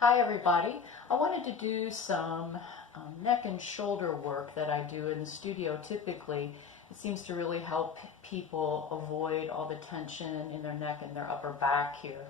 Hi everybody. I wanted to do some neck and shoulder work that I do in the studio typically. It seems to really help people avoid all the tension in their neck and their upper back here.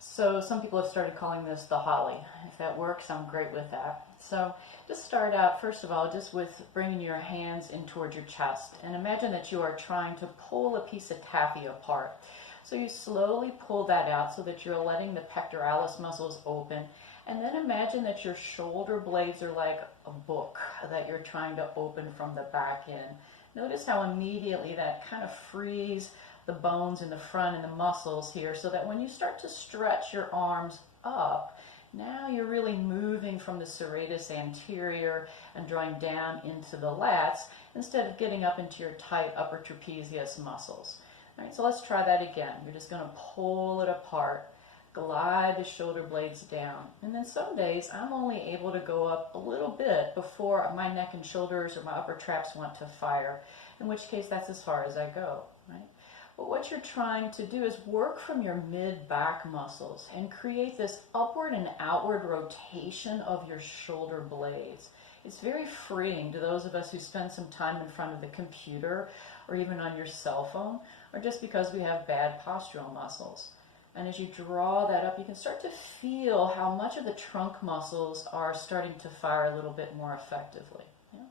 So some people have started calling this the Holly. If that works, I'm great with that. So just start out, first of all, just with bringing your hands in towards your chest. And imagine that you are trying to pull a piece of taffy apart. So you slowly pull that out so that you're letting the pectoralis muscles open. And then imagine that your shoulder blades are like a book that you're trying to open from the back end. Notice how immediately that kind of frees the bones in the front and the muscles here, so that when you start to stretch your arms up, now you're really moving from the serratus anterior and drawing down into the lats instead of getting up into your tight upper trapezius muscles. All right, so let's try that again. You're just going to pull it apart, glide the shoulder blades down, and then some days I'm only able to go up a little bit before my neck and shoulders or my upper traps want to fire, in which case that's as far as I go. Right? But what you're trying to do is work from your mid-back muscles and create this upward and outward rotation of your shoulder blades. It's very freeing to those of us who spend some time in front of the computer or even on your cell phone, or just because we have bad postural muscles. And as you draw that up, you can start to feel how much of the trunk muscles are starting to fire a little bit more effectively. Yeah?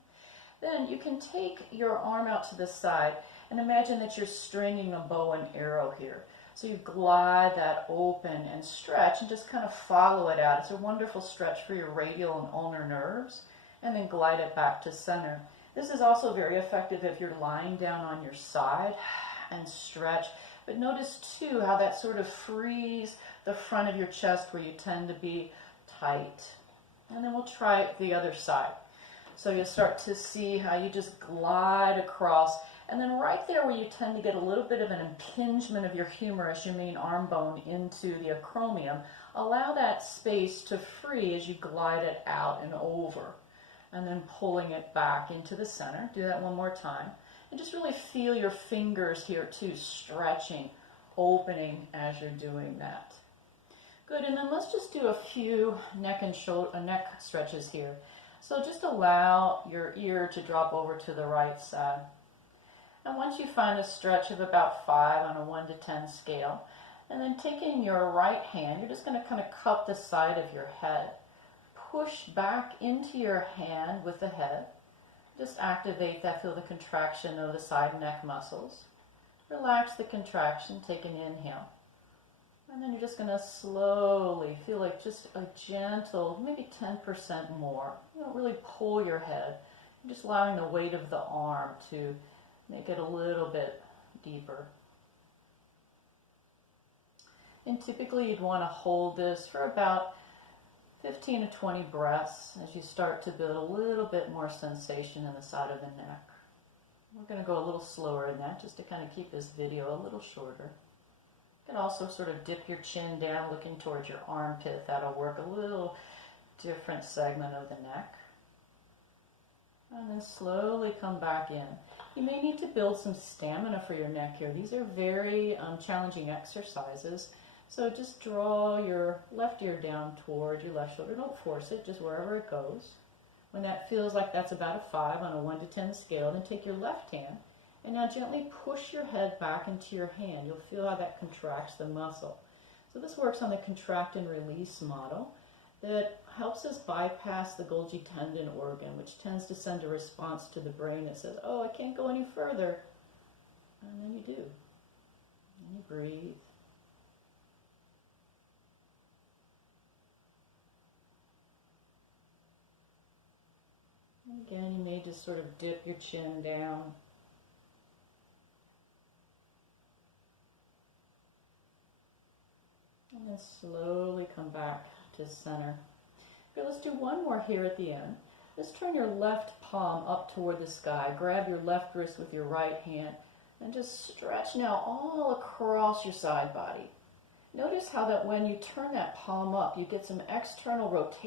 Then you can take your arm out to the side and imagine that you're stringing a bow and arrow here. So you glide that open and stretch and just kind of follow it out. It's a wonderful stretch for your radial and ulnar nerves. And then glide it back to center. This is also very effective if you're lying down on your side and stretch. But notice too how that sort of frees the front of your chest where you tend to be tight. And then we'll try the other side. So you'll start to see how you just glide across. And then right there where you tend to get a little bit of an impingement of your humerus, your main arm bone, into the acromion, allow that space to free as you glide it out and over. And then pulling it back into the center. Do that one more time. And just really feel your fingers here too, stretching, opening as you're doing that. Good, and then let's just do a few neck stretches here. So just allow your ear to drop over to the right side. And once you find a stretch of about 5 on a 1 to 10 scale, and then taking your right hand, you're just going to kind of cup the side of your head. Push back into your hand with the head. Just activate that, feel the contraction of the side neck muscles. Relax the contraction, take an inhale. And then you're just going to slowly feel like just a gentle, maybe 10% more. You don't really pull your head. You're just allowing the weight of the arm to make it a little bit deeper. And typically you'd want to hold this for about 15 to 20 breaths as you start to build a little bit more sensation in the side of the neck. We're going to go a little slower in that just to kind of keep this video a little shorter. You can also sort of dip your chin down looking towards your armpit. That'll work a little different segment of the neck. And then slowly come back in. You may need to build some stamina for your neck here. These are very challenging exercises. So just draw your left ear down toward your left shoulder. Don't force it, just wherever it goes. When that feels like that's about a 5 on a 1 to 10 scale, then take your left hand and now gently push your head back into your hand. You'll feel how that contracts the muscle. So this works on the contract and release model that helps us bypass the Golgi tendon organ, which tends to send a response to the brain that says, oh, I can't go any further. And then you do. And you breathe. Again, you may just sort of dip your chin down. And then slowly come back to center. Okay, let's do one more here at the end. Just turn your left palm up toward the sky. Grab your left wrist with your right hand and just stretch now all across your side body. Notice how that when you turn that palm up, you get some external rotation